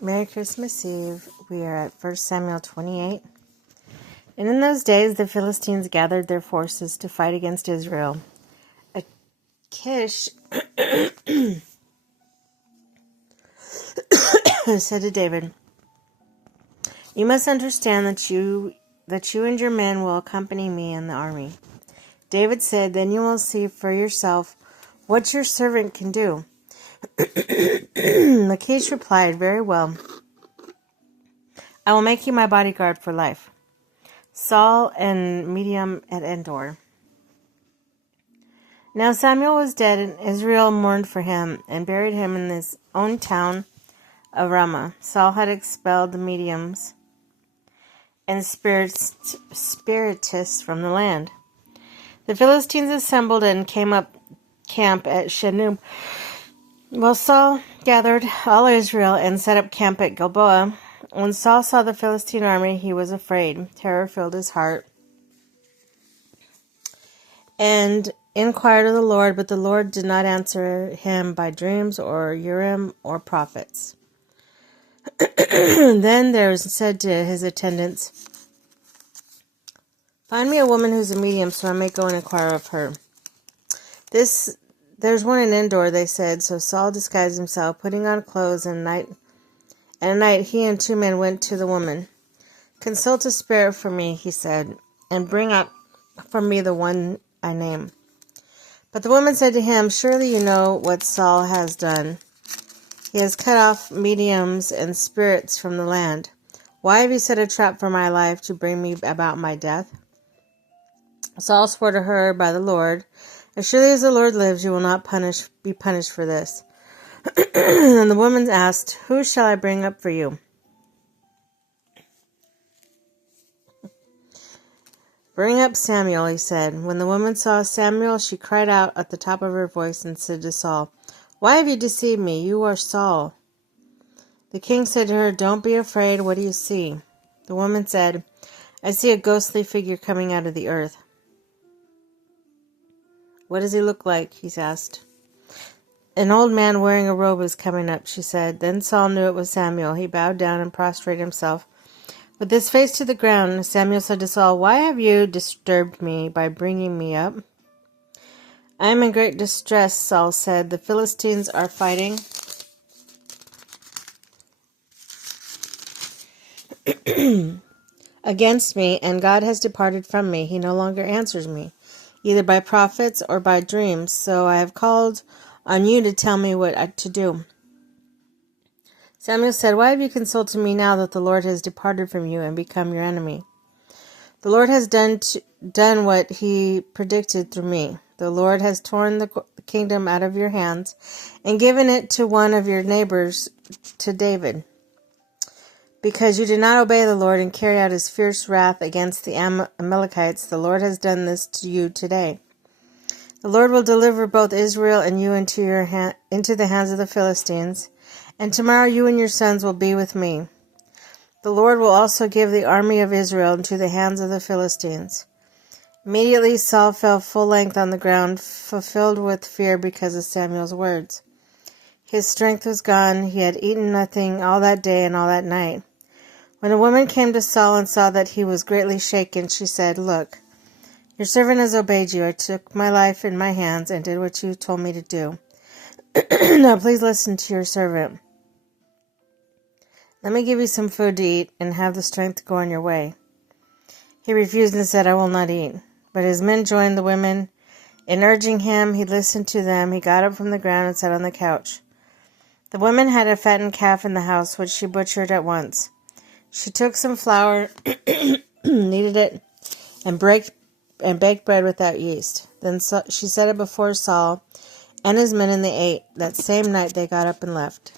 Merry Christmas Eve. We are at 1 Samuel 28. And in those days the Philistines gathered their forces to fight against Israel. Achish said to David, "You must understand that you and your men will accompany me in the army." David said, "Then you will see for yourself what your servant can do." Achish replied, "Very well. I will make you my bodyguard for life." Saul and Midian at Endor. Now Samuel was dead, and Israel mourned for him, and buried him in his own town of Ramah. Saul had expelled the Midianites and spiritists from the land. The Philistines assembled and came up camp at Shenum. While Saul gathered all Israel and set up camp at Gilboa. When Saul saw the Philistine army, he was afraid. Terror filled his heart, and inquired of the Lord, but the Lord did not answer him by dreams or Urim or prophets. Then there was said to his attendants, "Find me a woman who's a medium, so I may go and inquire of her." There's one in Endor, they said. So Saul disguised himself, putting on clothes, and at night he and 2 men went to the woman. "Consult a spirit for me," he said, "and bring up for me the one I name." But the woman said to him, "Surely you know what Saul has done. He has cut off mediums and spirits from the land. Why have you set a trap for my life to bring me about my death?" Saul swore to her by the Lord, "As surely as the Lord lives, you will not be punished for this." And the woman asked, "Who shall I bring up for you?" "Bring up Samuel," he said. When the woman saw Samuel, she cried out at the top of her voice and said to Saul, "Why have you deceived me? You are Saul." The king said to her, "Don't be afraid. What do you see?" The woman said, "I see a ghostly figure coming out of the earth." "What does he look like?" he asked. "An old man wearing a robe is coming up," she said. Then Saul knew it was Samuel. He bowed down and prostrated himself with his face to the ground. Samuel said to Saul, "Why have you disturbed me by bringing me up?" "I am in great distress," Saul said. "The Philistines are fighting against me, and God has departed from me. He no longer answers me, either by prophets or by dreams. So I have called on you to tell me what to do." Samuel said, "Why have you consulted me now that the Lord has departed from you and become your enemy? The Lord has done what he predicted through me. The Lord has torn the kingdom out of your hands and given it to one of your neighbors, to David. Because you did not obey the Lord and carry out his fierce wrath against the Amalekites, the Lord has done this to you today. The Lord will deliver both Israel and you into the hands of the Philistines, and tomorrow you and your sons will be with me. The Lord will also give the army of Israel into the hands of the Philistines." Immediately Saul fell full length on the ground, fulfilled with fear because of Samuel's words. His strength was gone. He had eaten nothing all that day and all that night. When a woman came to Saul and saw that he was greatly shaken, she said, "Look, your servant has obeyed you. I took my life in my hands and did what you told me to do. Now please listen to your servant. Let me give you some food to eat and have the strength to go on your way." He refused and said, "I will not eat." But his men joined the women in urging him. He listened to them. He got up from the ground and sat on the couch. The woman had a fattened calf in the house, which she butchered at once. She took some flour, kneaded it, and baked bread without yeast. Then she set it before Saul and his men, and they ate. That same night they got up and left.